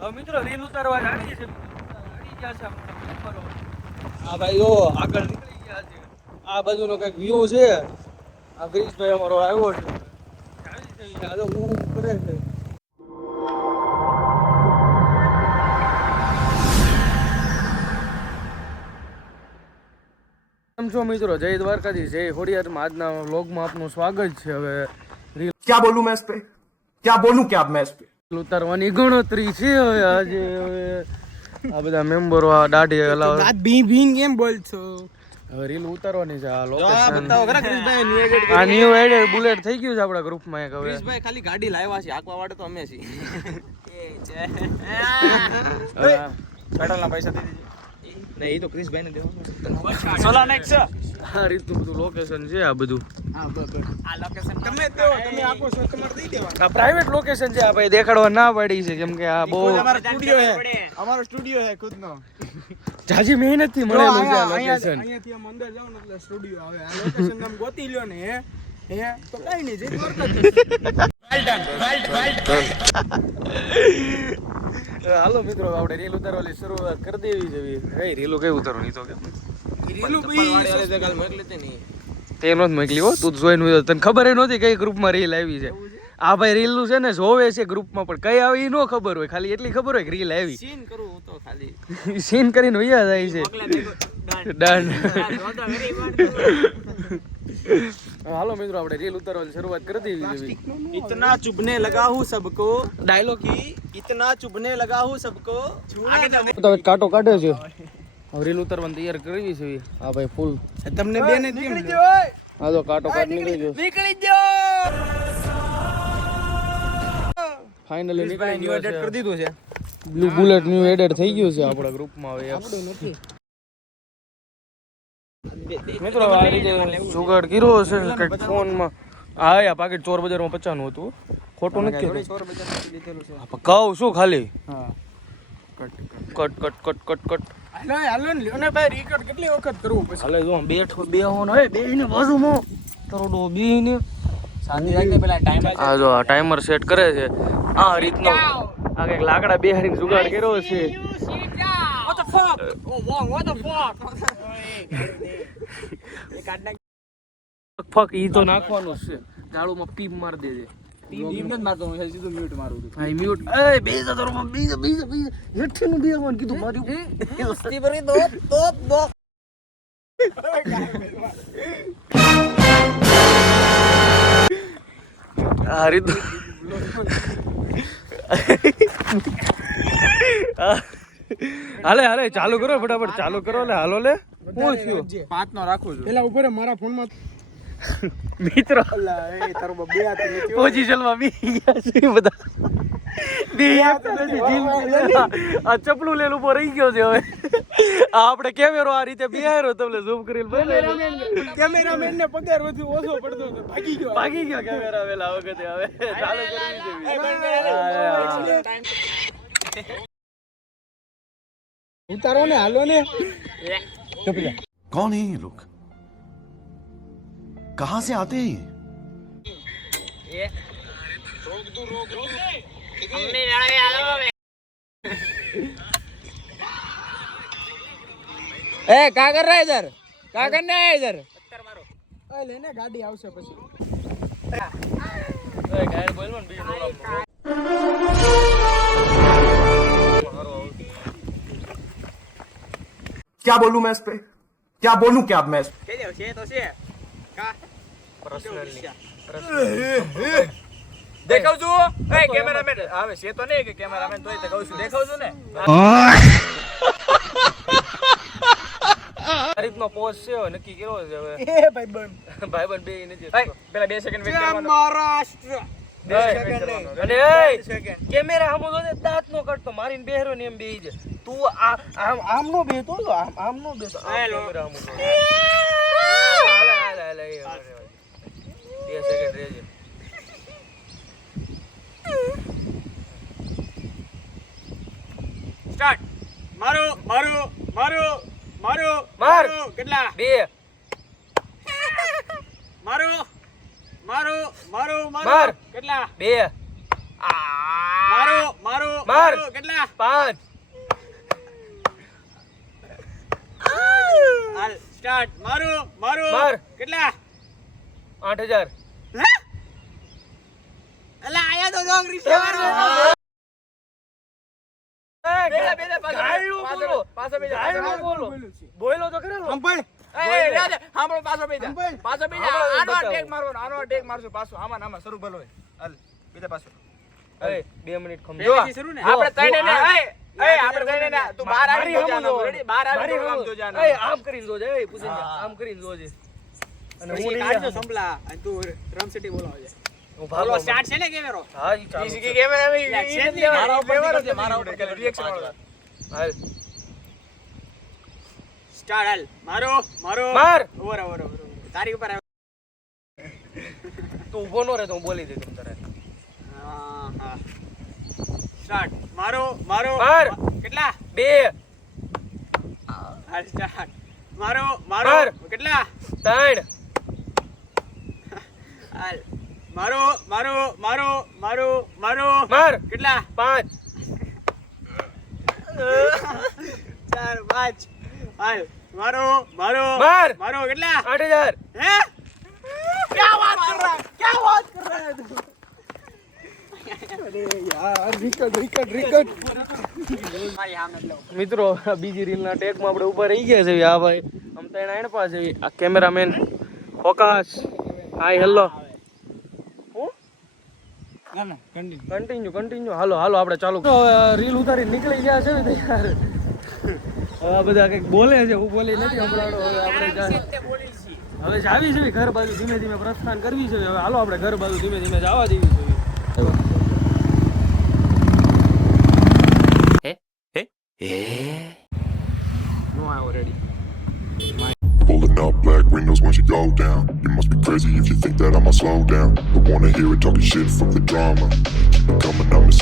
હવે મિત્રો રીલ ઉતારવા જાણી છે, ગાડી ગયા છે આ ભાઈ જો આગળ નીકળી ગયા છે. આ બાજુનો કઈક વ્યૂ છે. આ ગ્રીસભાઈ અમારો આવ્યો છે. આ તો હું કરે છે. કેમ છો મિત્રો? જય દ્વારકાધીશ, જય ખોડિયારમાં. આજના વ્લોગમાં આપનું સ્વાગત છે. હવે રીલ क्या बोलूं मैं इस पे, क्या बोलूं क्या मैं इस पे. ઉતારવાની ગણતરી છે. હવે આજે આ બધા મેમ્બરો આ દાઢી હલાવે. દાંત ભી ભીન કેમ બોલ છો? હવે રીલ ઉતારવાની છે. આ લોકેશન બતાવો ખરા ક્રિશભાઈ ન્યુ એડિટ. આ ન્યુ એડિટ બુલેટ થઈ ગયું છે આપણા ગ્રુપમાં એક. હવે ક્રિશભાઈ ખાલી ગાડી લાવ્યા છે, આકવા વાળે તો અમે છીએ. એ છે પેટ્રોલ ના પૈસા દે દીજે. નહીં એ તો ક્રિશભાઈ ને દેવાનું. સોલા નેક્સ આ રીતનું બધું લોકેશન છે. આ બધું હા બરાબર. આ લોકેશન તમે દેવો, તમે આખો શો તમારે દઈ દેવાનો. આ પ્રાઇવેટ લોકેશન છે. આ ભાઈ દેખાડવા ના પાડી છે કેમ કે આ બહુ અમારો સ્ટુડિયો છે. અમારો સ્ટુડિયો છે ખુદનો. જાજી મહેનત થી મળેલું છે આ લોકેશન. અહીંયાથી આમ અંદર જાવ ને એટલે સ્ટુડિયો આવે. આ લોકેશન તમે ગોતી લ્યો ને હે તો કઈ નહીં જઈ હાલો મિત્રો, આપણે રીલ ઉતારવાની શરૂઆત કરી દેવી છે. કઈ રીલો કઈ ઉતારવાની તો કે રીલું બી કાલ મોકલી હતી ને તે નો જ મોકલી હો. તું જોઈને તને ખબર ય નહોતી કઈ ગ્રુપમાં રીલ આવી છે. આ ભાઈ રીલનું છે ને જોવે છે ગ્રુપમાં, પણ કઈ આવી એ નો ખબર હોય. ખાલી એટલી ખબર હોય કે રીલ આવી. સીન કરું હું તો ખાલી સીન કરીને વૈયા જાય છે. ડન. હાલો મિત્રો, આપણે રીલ ઉતારવાની શરૂઆત કરી દેવી. इतना चुभने लगा हूँ सबको, डायलॉग ही इतना चुभने लगा हूँ सबको. તો કાંટો કાઢ્યો છે. હવે રીલ ઉતારવાની તૈયાર કરવી છે. હા ભાઈ ફૂલ તમને બે ને કેમ હા તો કાંટો કાઢ નીકળી ગયો. નીકળી ગયો. ફાઇનલી નીકળી ન્યુ ગયો એડિટ છે. કરી દીધું છે. બ્લુ બુલેટ ન્યુ એડિટ થઈ ગયું છે આપણા ગ્રુપમાં. હવે મિત્રો આ રીતે જુગાડ કર્યો છે કંઈક ફોનમાં. હા યા પાકીટ ચોર બજારમાં 50 નું હતું. ખોટું નથી કીધું. કહું શું ખાલી હા cut cut cut cut cut. હાલો હાલો ને અને ભાઈ રેકોર્ડ કેટલી વખત કરવું પછી? હાલે જો બેઠો બેહોનો હે બેહીને બાજુમાં કરોડો બેહીને શાંતિ રાખને પેલા ટાઈમર આ જો આ ટાઈમર સેટ કરે છે. આ રીતનો આ કંઈક લાકડા બેહારીને જુગાડ કર્યો છે. What the fuck? Oh wow, what the fuck? એ કાઢ નાખ. ફક ઈ તો નાખવાનું જ છે. ગાળુમાં પીપ માર દેજે. ટીમ નથી મારતો હું સીધું મ્યુટ મારું છું. હા મ્યુટ. એ બેજા દરમાં બેજા હેઠેનું બેવાનું કીધું માર્યું. મસ્તી ભરી દો દો. આ રીત હાલે હાલે ચાલુ કરો ફટાફટ ચાલુ કરો. લે હાલો લે શું થયું? 5 નો રાખું છું. પેલા ઉપર મારા ફોનમાં મિત્રો અલા એ તારો બે હાથ નથી. પોઝિશનમાં બી ગયા છે બધા. બે હાથ નથી જીલ. આ ચપલું લેલું ઉપર રહી ગયો છે. હવે આ આપણે કેમેરો આ રીતે બેહારો તમને ઝૂમ કરીને કેમેરામેન ને પગાર વધુ ઓછો પડતો હતો. ભાગી ગયો કેમેરા વેલા વખતે. હવે ચાલુ કરવી છે. ઉતારો ને હાલો ને. कौन है ये लोग, कहाँ से आते हैं ये? ए क्या कर रहा है इधर? क्या करने आया इधर? ओए लेने गाड़ी આવશે પછી. એ ગાયર બોલ મન બીજો નોરા. क्या बोलूं मैं इस पे, क्या बोलूं क्या मैं इस पे. કે દેવ છે તો છે કા પર્સનલી દેખાવ છું. એ કેમેરામેન આવે છે તો નહીં કે કેમેરામેન તોય તો કહું છું દેખાવ છું ને. આ રીતનો પોઝ છે હવે નક્કી કર્યો છે. હવે એ ભાઈ બંધ ભાઈબંધ બે નથી. પેલા 2 સેકન્ડ વેટ કરવાનો. મહારાષ્ટ્ર 2 સેકન્ડ નહીં. અને કેમેરા સામો જો દાંત નો કટતો મારીને બેહરો ને એમ બેહી જાય. તું આમ નો બેહતો તો આમ નો બેહતો. કેમેરા સામો જો. હાલે 2 સેકન્ડ રહેજે. સ્ટાર્ટ. મારો માર. કેટલા? 2 મારો માર. કેટલા? 2 આ માર. કેટલા 5 હાલ સ્ટાર્ટ મારો માર. કેટલા 8000 અલા આયા તો ડોંગરી છે બોલો તો ખરા સંભળ પાછો બેજા આનો ટેક મારવાનો આનો ટેક મારશું પાછો આમાં આમાં શરૂ ભલો હાલ બીજા પાછો એ 2 મિનિટ ખમ જો પહેલેથી શરૂ ને? આપણે તઈને ને આપણે તઈને ને તું બહાર આવી જોજાનો રેડી બહાર આવી આમ જોજાનો આમ કરીને જોજે પૂછે આમ કરીને જોજે અને હું નહીં કાઢજો સંભળા અને તું રમ સિટી બોલાવજે હું બોલો સ્ટાર્ટ છે ને કેમેરો હા ઈ ચાલુ છે કેમેરા મારા ઉપર નીકળજે, મારા ઉપર નીકળજે, રિએક્શન વાળો હાલ સ્ટાર્ટ હાલ મારો માર. ઓવર તારી ઉપર આવ્યો. તું ઊભો નો રહે તો હું બોલી દઈશ તને હા સ્ટાર્ટ મારો માર. કેટલા 2 હાલ સ્ટાર્ટ મારો માર. કેટલા 3 હાલ મારો માર. કેટલા 5 4 5 હાલ મારો માર. કેટલા 8000 હે ક્યાં વાત કર રહા હે તું મારી સામે જ લો. મિત્રો બીજી રીલના ટેકમાં આપણે ઉપર રહી ગયા છે આ ભાઈ આમ તો એના એણ પાસે આ cameraman focus hi hello continue હાલો આપણે ચાલુ રીલ ઉતારી નીકળી ગયા છે ને યાર હવે આ બધા કંઈક બોલે છે હું બોલી નથી હમણાં હવે આપણે હવે જાવી છે ઘર બાજુ ધીમે ધીમે પ્રસ્થાન કરવી છે હવે હાલો આપણે ઘર બાજુ ધીમે ધીમે જવા દેવી છે નો આવ્યો ready Pulling up black windows once you go down. You must be crazy if you think that I'ma slow down. Don't wanna hear it talking shit from the drama. Keep it coming, I'm